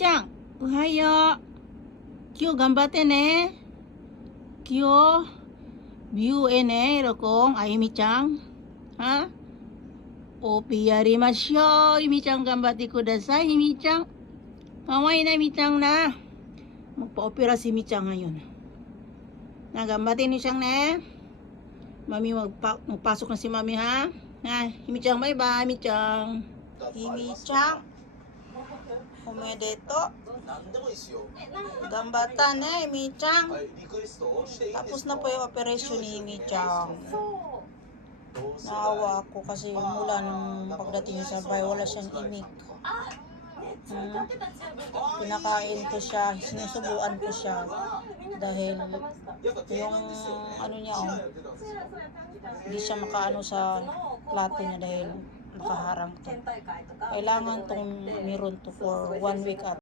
ちゃん、おはよう。今日頑張ってね。今日、ビューね、ロコン、あゆみちゃん。はおぴやりましょう。ゆみちゃん頑張ってください、ゆみちゃん。かわいいna, mi chang na. Magpa-opera si mi chang ngayon. Nagambatin ni siyang na. Mami, magpasok na si mami, ha? Ha, mi chang, bye-bye, mi chang. Mi chang. Omedeto. Gambata na, mi chang. Tapos na po yung operasyon ni mi chang. Naawa ako kasi mula nung pagdating sa bahay, wala siyang imik. Pinakain ko siya, sinusubuan ko siya dahil yung ano niya hindi siya makaano sa plato niya dahil nakaharang to. Kailangan tong meron to for 1 week at